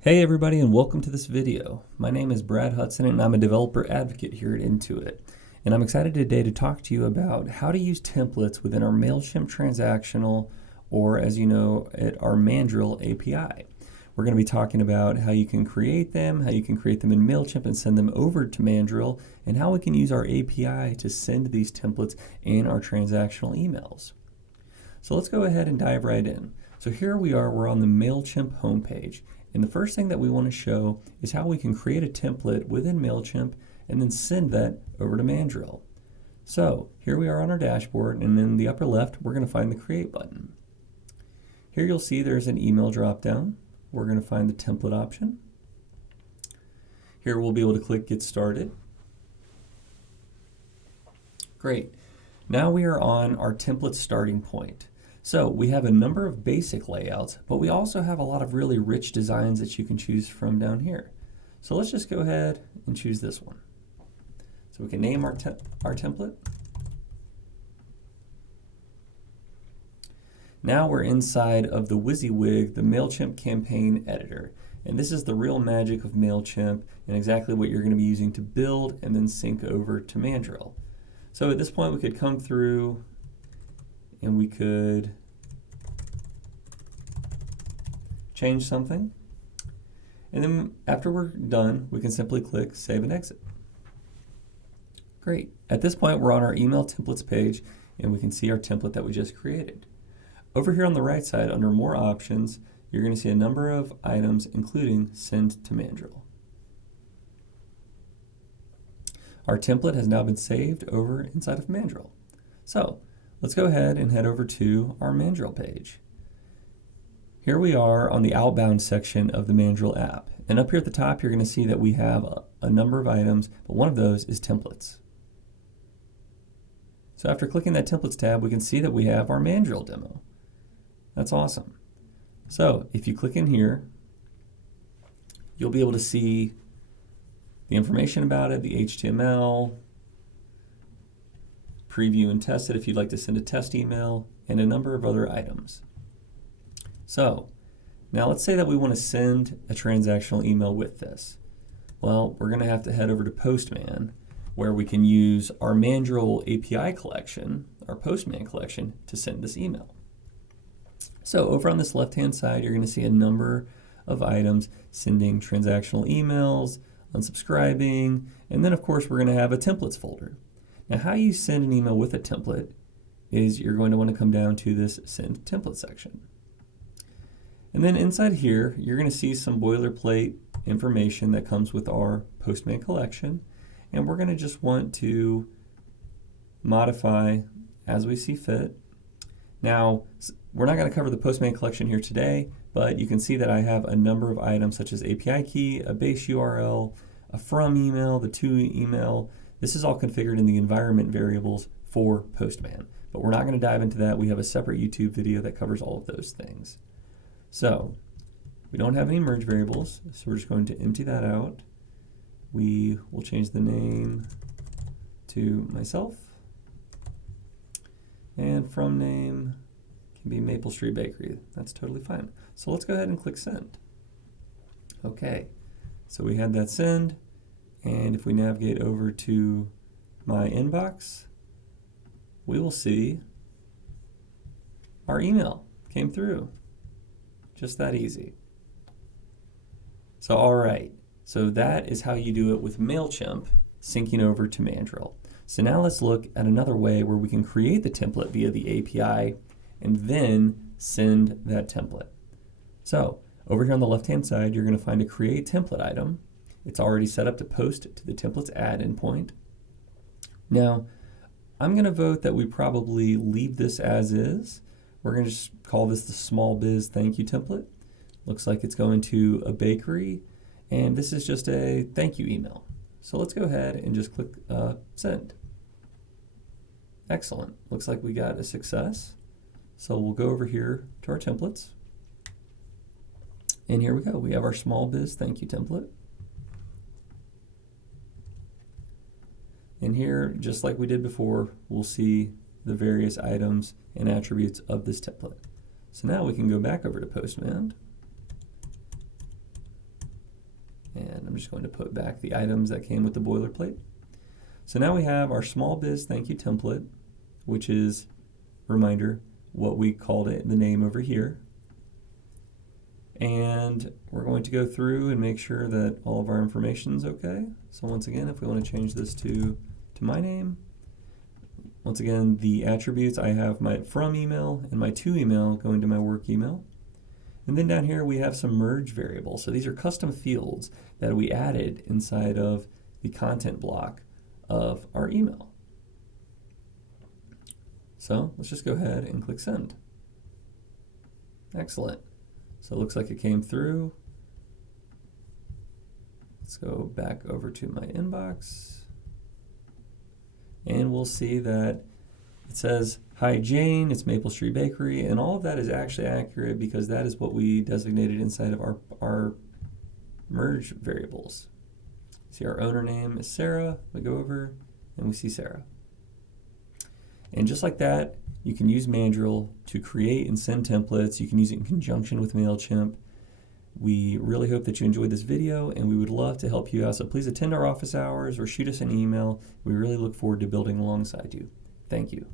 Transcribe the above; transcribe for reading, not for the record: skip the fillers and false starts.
Hey everybody, and welcome to this video. My name is Brad Hudson and I'm a developer advocate here at Intuit. And I'm excited today to talk to you about how to use templates within our Mailchimp Transactional, or as you know, at our Mandrill API. We're going to be talking about how you can create them in Mailchimp and send them over to Mandrill, and how we can use our API to send these templates in our transactional emails. So let's go ahead and dive right in. So here we are, we're on the Mailchimp homepage. And the first thing that we want to show is how we can create a template within Mailchimp and then send that over to Mandrill. So here we are on our dashboard, and in the upper left, we're going to find the Create button. Here you'll see there's an email dropdown. We're going to find the template option. Here we'll be able to click Get Started. Great. Now we are on our template starting point. So we have a number of basic layouts, but we also have a lot of really rich designs that you can choose from down here. So let's just go ahead and choose this one. So we can name our template. Now we're inside of the WYSIWYG, the Mailchimp campaign editor. And this is the real magic of Mailchimp and exactly what you're going to be using to build and then sync over to Mandrill. So at this point we could come through and we could change something. And then after we're done, we can simply click Save and Exit. Great. At this point, we're on our email templates page, and we can see our template that we just created. Over here on the right side, under More Options, you're going to see a number of items, including Send to Mandrill. Our template has now been saved over inside of Mandrill. So let's go ahead and head over to our Mandrill page. Here we are on the outbound section of the Mandrill app. And up here at the top, you're going to see that we have a number of items, but one of those is templates. So after clicking that templates tab, we can see that we have our Mandrill demo. That's awesome. So if you click in here, you'll be able to see the information about it, the HTML, preview and test it if you'd like to send a test email, and a number of other items. So now let's say that we want to send a transactional email with this. Well, we're going to have to head over to Postman, where we can use our Mandrill API collection, our Postman collection, to send this email. So over on this left-hand side, you're going to see a number of items: sending transactional emails, unsubscribing, and then of course we're going to have a templates folder. Now how you send an email with a template is you're going to want to come down to this Send Template section. And then inside here, you're going to see some boilerplate information that comes with our Postman collection, and we're going to just want to modify as we see fit. Now, we're not going to cover the Postman collection here today, but you can see that I have a number of items such as API key, a base URL, a from email, the to email. This is all configured in the environment variables for Postman, but we're not going to dive into that. We have a separate YouTube video that covers all of those things. So we don't have any merge variables, so we're just going to empty that out. We will change the name to myself, and from name can be Maple Street Bakery. That's totally fine. So let's go ahead and click Send. Okay, so we had that send, and if we navigate over to my inbox, we will see our email came through. Just that easy. So all right, so that is how you do it with Mailchimp syncing over to Mandrill. So now let's look at another way where we can create the template via the API and then send that template. So over here on the left-hand side, you're going to find a Create Template item. It's already set up to post to the templates add endpoint. Now, I'm going to vote that we probably leave this as is. We're going to just call this the Small Biz Thank You template. Looks like it's going to a bakery, and this is just a thank you email. So let's go ahead and just click Send. Excellent. Looks like we got a success. So we'll go over here to our templates. And here we go. We have our Small Biz Thank You template. And here, just like we did before, we'll see the various items and attributes of this template. So now we can go back over to Postman. And I'm just going to put back the items that came with the boilerplate. So now we have our small biz thank you template, which is, reminder, what we called it, the name over here. And we're going to go through and make sure that all of our information is okay. So once again, if we want to change this to my name, once again, the attributes, I have my from email and my to email going to my work email. And then down here we have some merge variables. So these are custom fields that we added inside of the content block of our email. So let's just go ahead and click send. Excellent. So it looks like it came through. Let's go back over to my inbox. And we'll see that it says, hi Jane, it's Maple Street Bakery, and all of that is actually accurate because that is what we designated inside of our merge variables. See, our owner name is Sarah. We go over and we see Sarah. And just like that, you can use Mandrill to create and send templates. You can use it in conjunction with Mailchimp. We really hope that you enjoyed this video, and we would love to help you out. So please attend our office hours or shoot us an email. We really look forward to building alongside you. Thank you.